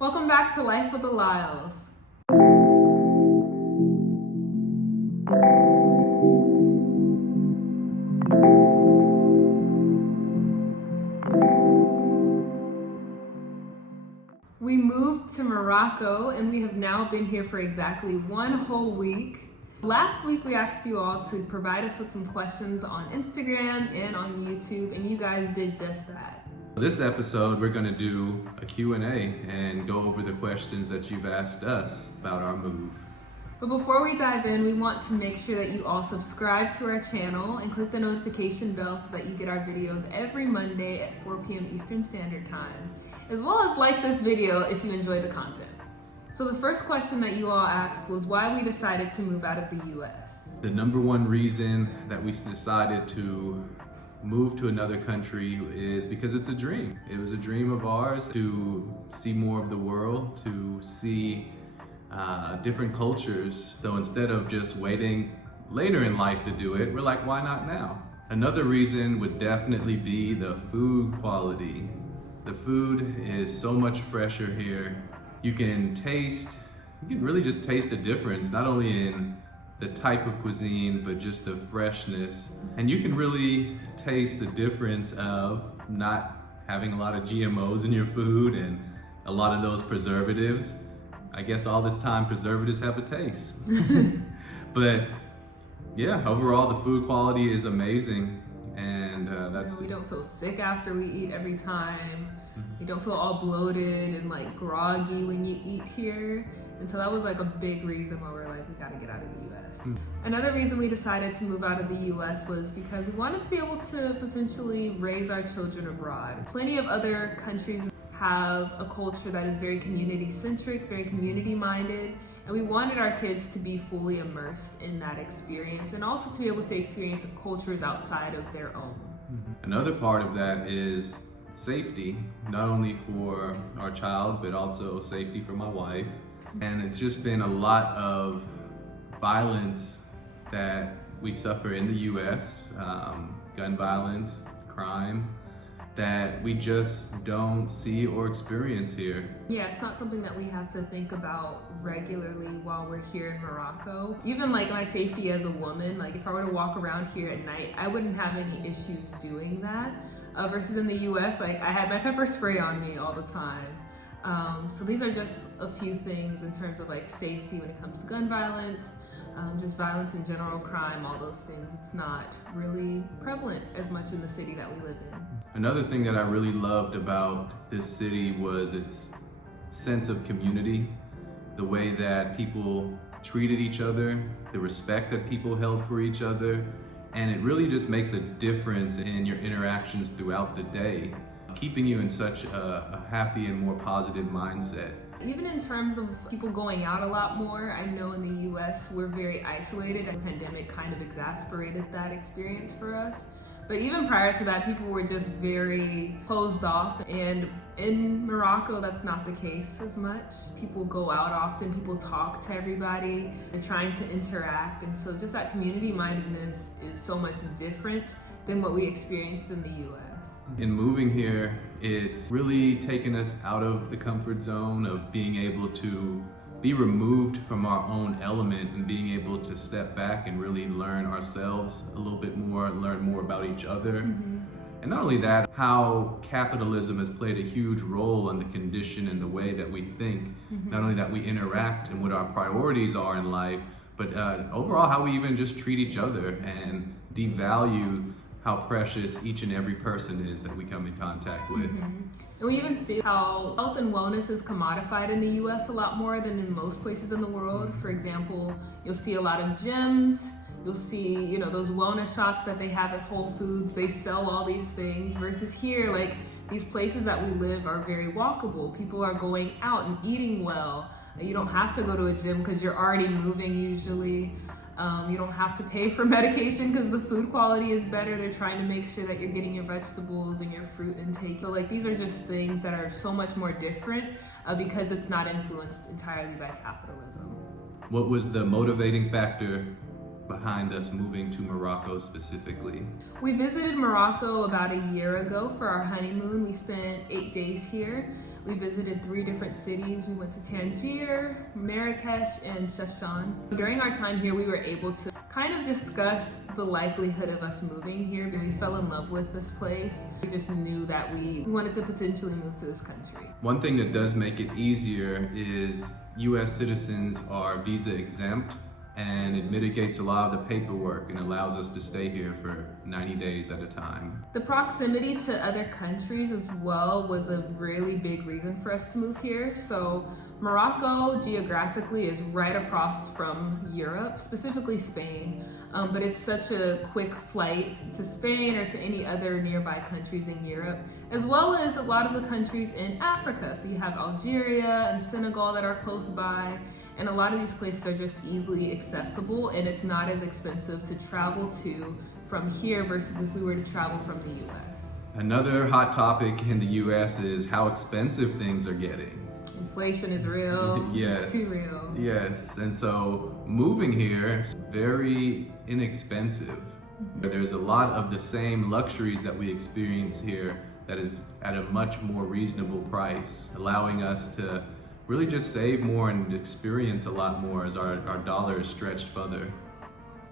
Welcome back to Life with the Lyles. We moved to Morocco and we have now been here for exactly 1 whole week. Last week we asked you all to provide us with some questions on Instagram and on YouTube, and you guys did just that. This episode, we're going to do a Q&A and go over the questions that you've asked us about our move. But before we dive in, we want to make sure that you all subscribe to our channel and click the notification bell so that you get our videos every Monday at 4 p.m. Eastern Standard Time, as well as like this video if you enjoy the content. So the first question that you all asked was why we decided to move out of the US. The number one reason that we decided to move to another country is because it's a dream. It was a dream of ours to see more of the world, to see different cultures. So instead of just waiting later in life to do it, we're like, why not now? Another reason would definitely be the food quality. The food is so much fresher here. You can really just taste the difference, not only in the type of cuisine, but just the freshness. And you can really taste the difference of not having a lot of GMOs in your food and a lot of those preservatives. I guess all this time preservatives have a taste. But yeah, overall the food quality is amazing. And we don't feel sick after we eat every time. You don't feel all bloated and like groggy when you eat here. And so that was like a big reason why we're like, we gotta get out of the US. Another reason we decided to move out of the US was because we wanted to be able to potentially raise our children abroad. Plenty of other countries have a culture that is very community centric, very community minded. And we wanted our kids to be fully immersed in that experience and also to be able to experience cultures outside of their own. Another part of that is safety, not only for our child, but also safety for my wife. And it's just been a lot of violence that we suffer in the US, gun violence, crime, that we just don't see or experience here. Yeah, it's not something that we have to think about regularly while we're here in Morocco. Even like my safety as a woman, like if I were to walk around here at night, I wouldn't have any issues doing that. Versus in the US, like I had my pepper spray on me all the time. So these are just a few things in terms of like safety when it comes to gun violence, just violence in general, crime, all those things. It's not really prevalent as much in the city that we live in. Another thing that I really loved about this city was its sense of community, the way that people treated each other, the respect that people held for each other, and it really just makes a difference in your interactions throughout the day, keeping you in such a happy and more positive mindset. Even in terms of people going out a lot more, I know in the US we're very isolated and the pandemic kind of exacerbated that experience for us. But even prior to that, people were just very closed off, and in Morocco that's not the case as much. People go out often, people talk to everybody, they're trying to interact, and so just that community mindedness is so much different than what we experienced in the US. In moving here, it's really taken us out of the comfort zone of being able to be removed from our own element and being able to step back and really learn ourselves a little bit more, learn more about each other. And not only that, how capitalism has played a huge role in the condition and the way that we think, not only that we interact and what our priorities are in life, but overall how we even just treat each other and devalue how precious each and every person is that we come in contact with. And we even see how health and wellness is commodified in the US a lot more than in most places in the world. For example, you'll see a lot of gyms, you'll see, those wellness shots that they have at Whole Foods, they sell all these things, versus here, like these places that we live are very walkable. People are going out and eating well. You don't have to go to a gym because you're already moving usually. You don't have to pay for medication because the food quality is better. They're trying to make sure that you're getting your vegetables and your fruit intake. So like these are just things that are so much more different because it's not influenced entirely by capitalism. What was the motivating factor behind us moving to Morocco specifically? We visited Morocco about a year ago for our honeymoon. We spent 8 days here. We visited 3 different cities. We went to Tangier, Marrakesh, and Chefchaouen. During our time here, we were able to kind of discuss the likelihood of us moving here. We fell in love with this place. We just knew that we wanted to potentially move to this country. One thing that does make it easier is US citizens are visa exempt, and it mitigates a lot of the paperwork and allows us to stay here for 90 days at a time. The proximity to other countries as well was a really big reason for us to move here. So Morocco geographically is right across from Europe, specifically Spain, but it's such a quick flight to Spain or to any other nearby countries in Europe, as well as a lot of the countries in Africa. So you have Algeria and Senegal that are close by, and a lot of these places are just easily accessible, and it's not as expensive to travel to from here versus if we were to travel from the US. Another hot topic in the US is how expensive things are getting. Inflation is real. Yes. It's too real. Yes, and so moving here is very inexpensive. There's a lot of the same luxuries that we experience here that is at a much more reasonable price, allowing us to really just save more and experience a lot more as our dollar is stretched further.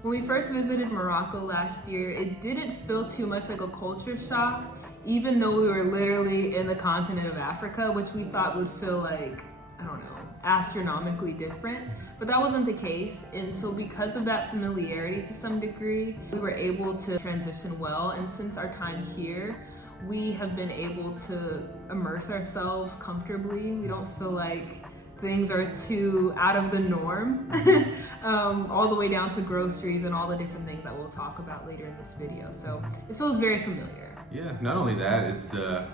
When we first visited Morocco last year, it didn't feel too much like a culture shock, even though we were literally in the continent of Africa, which we thought would feel like, I don't know, astronomically different. But that wasn't the case. And so because of that familiarity to some degree, we were able to transition well. And since our time here, we have been able to immerse ourselves comfortably. We don't feel like things are too out of the norm, all the way down to groceries and all the different things that we'll talk about later in this video. So it feels very familiar. Yeah, not only that, it's the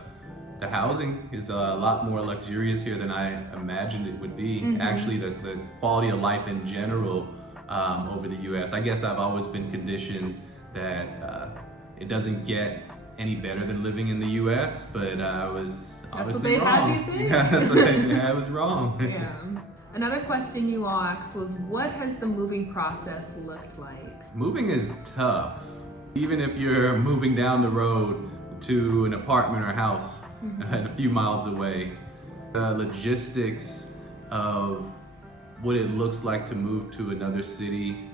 housing is a lot more luxurious here than I imagined it would be. Mm-hmm. Actually, the quality of life in general over the US. I guess I've always been conditioned that it doesn't get any better than living in the US, but I was obviously wrong. That's what they have you think? Yeah, that's what I was wrong. Yeah. Another question you all asked was, what has the moving process looked like? Moving is tough. Even if you're moving down the road to an apartment or house a few miles away, the logistics of what it looks like to move to another city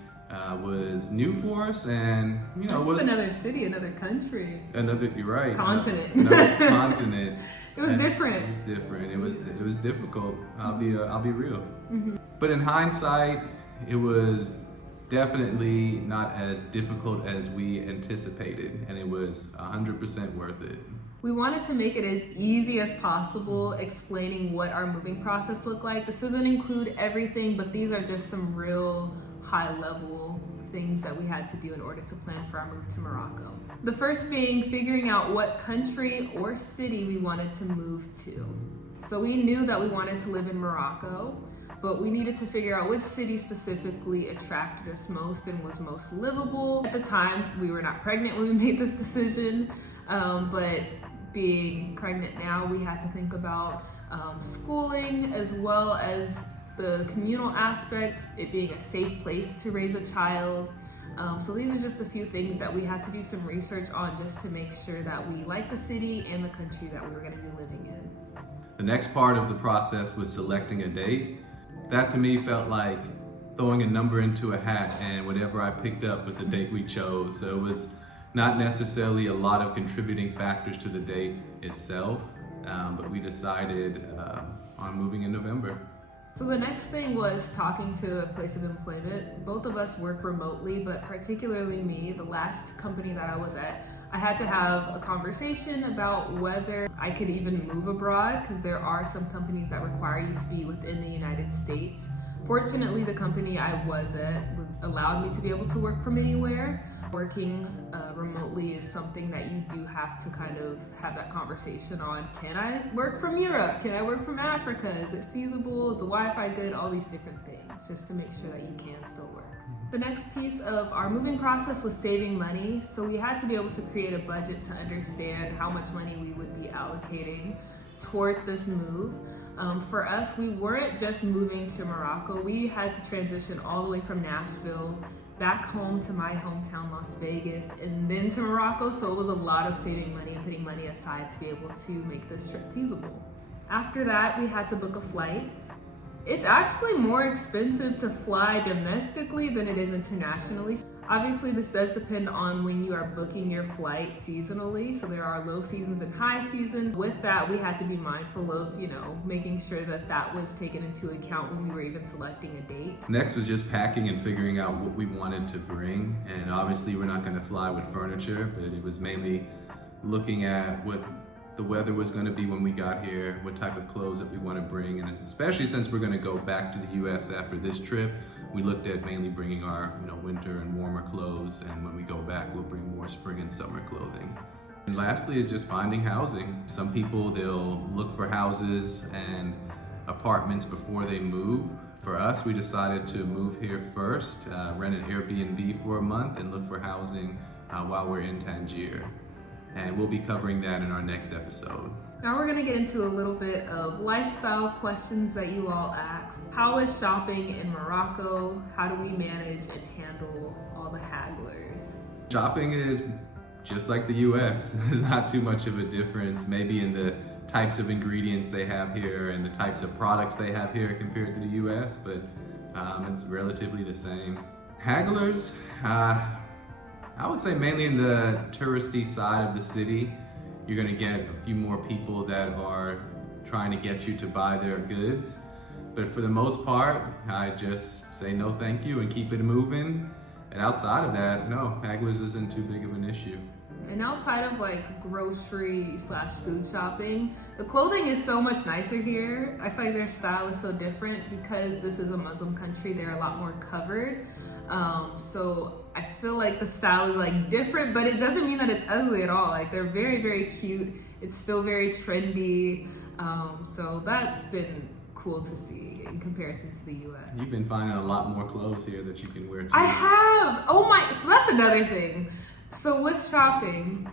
was new for us, and was another city, another country, you're right, continent. Another continent. It was different. It was different. It was difficult. I'll be real. Mm-hmm. But in hindsight, it was definitely not as difficult as we anticipated, and it was 100% worth it. We wanted to make it as easy as possible explaining what our moving process looked like. This doesn't include everything, but these are just some real high-level things that we had to do in order to plan for our move to Morocco. The first being figuring out what country or city we wanted to move to. So we knew that we wanted to live in Morocco, but we needed to figure out which city specifically attracted us most and was most livable. At the time, we were not pregnant when we made this decision, but being pregnant now, we had to think about schooling as well as the communal aspect, it being a safe place to raise a child. So these are just a few things that we had to do some research on just to make sure that we liked the city and the country that we were going to be living in. The next part of the process was selecting a date. That to me felt like throwing a number into a hat, and whatever I picked up was the date we chose. So it was not necessarily a lot of contributing factors to the date itself, but we decided on moving in November. So the next thing was talking to a place of employment. Both of us work remotely, but particularly me, the last company that I was at, I had to have a conversation about whether I could even move abroad, because there are some companies that require you to be within the United States. Fortunately, the company I was at allowed me to be able to work from anywhere. Working remotely is something that you do have to kind of have that conversation on. Can I work from Europe? Can I work from Africa? Is it feasible? Is the Wi-Fi good? All these different things, just to make sure that you can still work. The next piece of our moving process was saving money. So we had to be able to create a budget to understand how much money we would be allocating toward this move. For us, we weren't just moving to Morocco. We had to transition all the way from Nashville back home to my hometown, Las Vegas, and then to Morocco. So it was a lot of saving money and putting money aside to be able to make this trip feasible. After that, we had to book a flight. It's actually more expensive to fly domestically than it is internationally. Obviously, this does depend on when you are booking your flight seasonally. So there are low seasons and high seasons. With that, we had to be mindful of, making sure that that was taken into account when we were even selecting a date. Next was just packing and figuring out what we wanted to bring. And obviously we're not gonna fly with furniture, but it was mainly looking at what the weather was going to be when we got here, what type of clothes that we want to bring, and especially since we're going to go back to the U.S. after this trip, we looked at mainly bringing our winter and warmer clothes, and when we go back we'll bring more spring and summer clothing. And lastly is just finding housing. Some people, they'll look for houses and apartments before they move. For us, we decided to move here first, rent an Airbnb for a month, and look for housing while we're in Tangier. And we'll be covering that in our next episode. Now we're gonna get into a little bit of lifestyle questions that you all asked. How is shopping in Morocco? How do we manage and handle all the hagglers? Shopping is just like the US. There's not too much of a difference, maybe in the types of ingredients they have here and the types of products they have here compared to the US, but it's relatively the same. Hagglers, I would say mainly in the touristy side of the city. You're gonna get a few more people that are trying to get you to buy their goods. But for the most part, I just say no thank you and keep it moving. And outside of that, no, hagglers isn't too big of an issue. And outside of grocery/food shopping, the clothing is so much nicer here. I feel like their style is so different because this is a Muslim country. They're a lot more covered. So I feel like the style is different, but it doesn't mean that it's ugly at all. They're very, very cute. It's still very trendy. So that's been cool to see in comparison to the US. You've been finding a lot more clothes here that you can wear too. I have. Oh my, so that's another thing. So with shopping,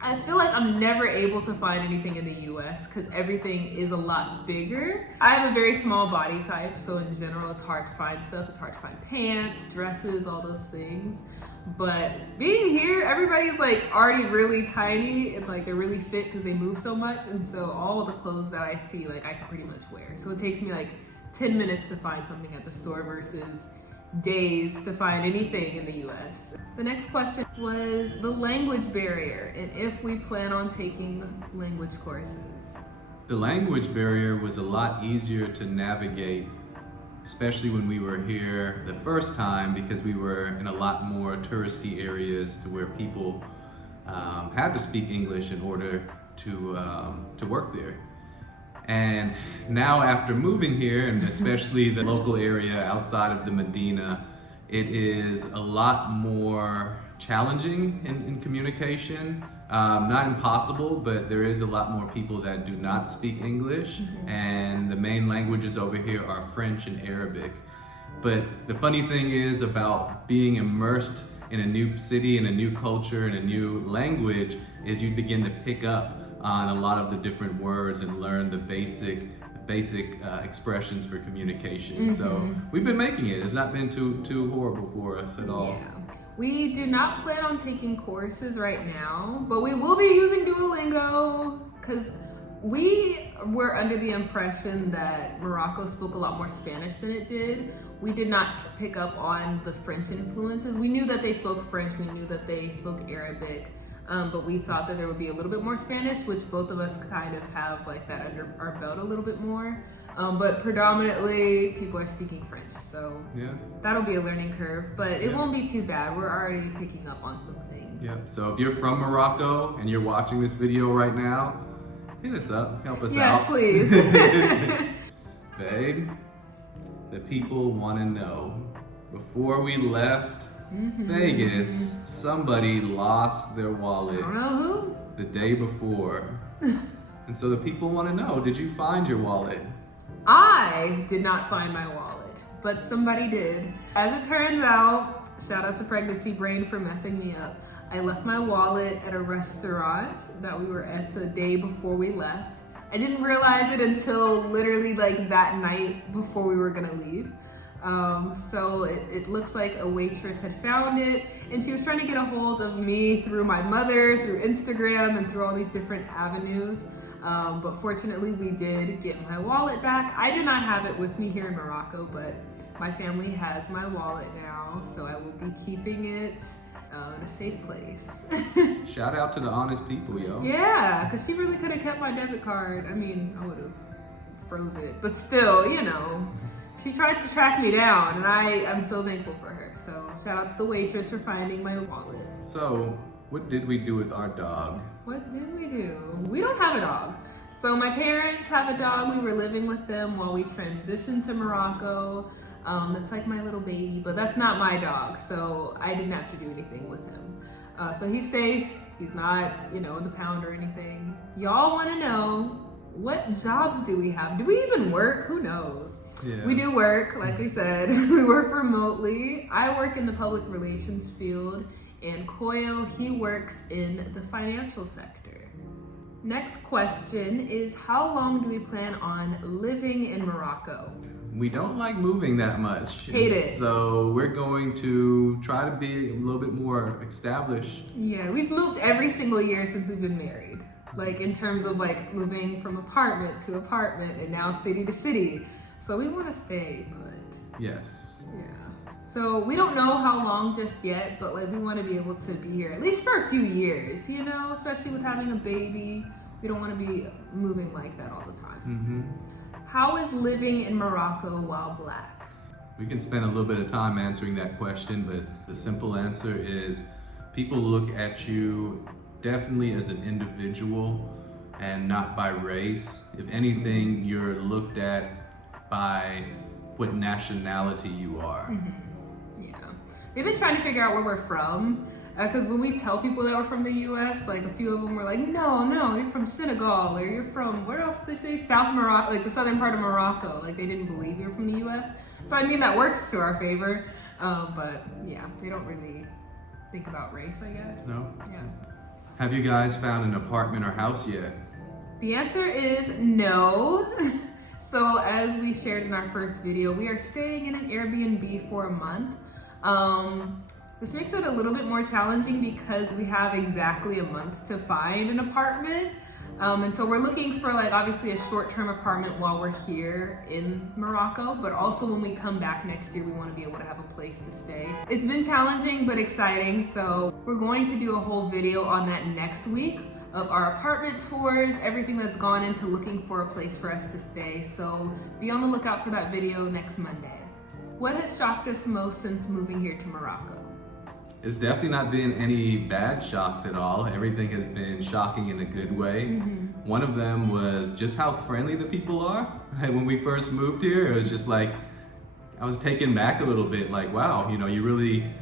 I feel like I'm never able to find anything in the US because everything is a lot bigger. I have a very small body type, so in general it's hard to find stuff. It's hard to find pants, dresses, all those things. But being here, everybody's already really tiny and they're really fit because they move so much. And so all of the clothes that I see, I can pretty much wear. So it takes me 10 minutes to find something at the store versus days to find anything in the US. The next question was the language barrier and if we plan on taking language courses. The language barrier was a lot easier to navigate, especially when we were here the first time, because we were in a lot more touristy areas to where people had to speak English in order to work there. And now after moving here, and especially the local area outside of the Medina, it is a lot more challenging in communication. Not impossible, but there is a lot more people that do not speak English. And the main languages over here are French and Arabic. But the funny thing is about being immersed in a new city, in a new culture, in a new language, is you begin to pick up on a lot of the different words and learn the basic expressions for communication. So we've been making it. It's not been too horrible for us at all. Yeah. We do not plan on taking courses right now, but we will be using Duolingo because we were under the impression that Morocco spoke a lot more Spanish than it did. We did not pick up on the French influences. We knew that they spoke French, we knew that they spoke Arabic, but we thought that there would be a little bit more Spanish, which both of us kind of have that under our belt a little bit more. But predominantly people are speaking French, so yeah, that'll be a learning curve, but it won't be too bad. We're already picking up on some things. Yeah, so if you're from Morocco and you're watching this video right now, hit us up, help us out. Yes, please. Babe, the people want to know, before we left Vegas, somebody lost their wallet. I don't know who. The day before. And so the people want to know, did you find your wallet? I did not find my wallet, but somebody did. As it turns out, shout out to Pregnancy Brain for messing me up. I left my wallet at a restaurant that we were at the day before we left. I didn't realize it until literally that night before we were gonna leave. So it looks like a waitress had found it and she was trying to get a hold of me through my mother, through Instagram, and through all these different avenues. But fortunately we did get my wallet back. I do not have it with me here in Morocco, but my family has my wallet now, so I will be keeping it in a safe place. Shout out to the honest people, yo. Yeah, because she really could have kept my debit card. I mean, I would have froze it, but still, you know, she tried to track me down, and I'm so thankful for her. So shout out to the waitress for finding my wallet. So, what did we do with our dog? What did we do? We don't have a dog. So my parents have a dog. We were living with them while we transitioned to Morocco. That's like my little baby, but that's not my dog, so I didn't have to do anything with him. So he's safe. He's not, you know, in the pound or anything. Y'all want to know, what jobs do we have? Do we even work? Who knows? Yeah. We do work, like I said. We work remotely. I work in the public relations field, and Koyo, he works in the financial sector. Next question is, how long do we plan on living in Morocco? We don't like moving that much. Hate it. So we're going to try to be a little bit more established. Yeah, we've moved every single year since we've been married. Like in terms of like moving from apartment to apartment and now city to city. So we want to stay put. Yes. Yeah. So we don't know how long just yet, but like we want to be able to be here at least for a few years, you know, especially with having a baby. We don't want to be moving like that all the time. Mm-hmm. How is living in Morocco while Black? We can spend a little bit of time answering that question, but the simple answer is people look at you definitely as an individual and not by race. If anything, you're looked at by what nationality you are. Mm-hmm. Yeah. They've been trying to figure out where we're from. Because when we tell people that we're from the US, like a few of them were like, no, you're from Senegal, or you're from, where else did they say? South Morocco, like the southern part of Morocco. Like they didn't believe you're from the US. So I mean, that works to our favor. But yeah, they don't really think about race, I guess. No? Yeah. Have you guys found an apartment or house yet? The answer is no. So as we shared in our first video, we are staying in an Airbnb for a month. This makes it a little bit more challenging because we have exactly a month to find an apartment. And so we're looking for like obviously a short-term apartment while we're here in Morocco, but also when we come back next year, we want to be able to have a place to stay. It's been challenging but exciting. So we're going to do a whole video on that next week of our apartment tours, everything that's gone into looking for a place for us to stay. So be on the lookout for that video next Monday. What has shocked us most since moving here to Morocco? It's definitely not been any bad shocks at all. Everything has been shocking in a good way. Mm-hmm. One of them was just how friendly the people are. When we first moved here, it was just like, I was taken back a little bit, like, wow, you know, you really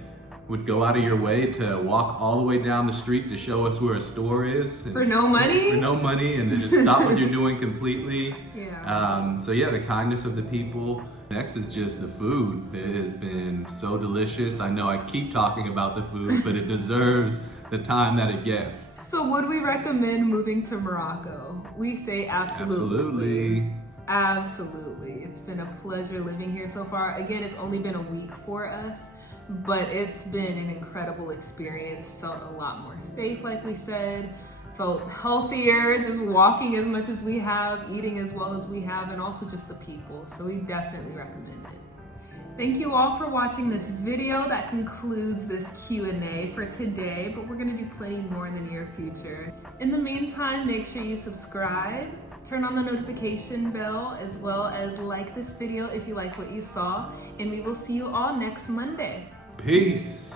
would go out of your way to walk all the way down the street to show us where a store is. For no money? For no money, and to just stop what you're doing completely. Yeah. So yeah, the kindness of the people. Next is just the food. It has been so delicious. I know I keep talking about the food, but it deserves the time that it gets. So would we recommend moving to Morocco? We say absolutely. Absolutely. It's been a pleasure living here so far. Again, it's only been a week for us, but it's been an incredible experience. Felt a lot more safe, like we said. Felt healthier, just walking as much as we have, eating as well as we have, and also just the people. So we definitely recommend it. Thank you all for watching this video. That concludes this Q&A for today, but we're gonna do plenty more in the near future. In the meantime, make sure you subscribe, turn on the notification bell, as well as like this video if you like what you saw, and we will see you all next Monday. Peace.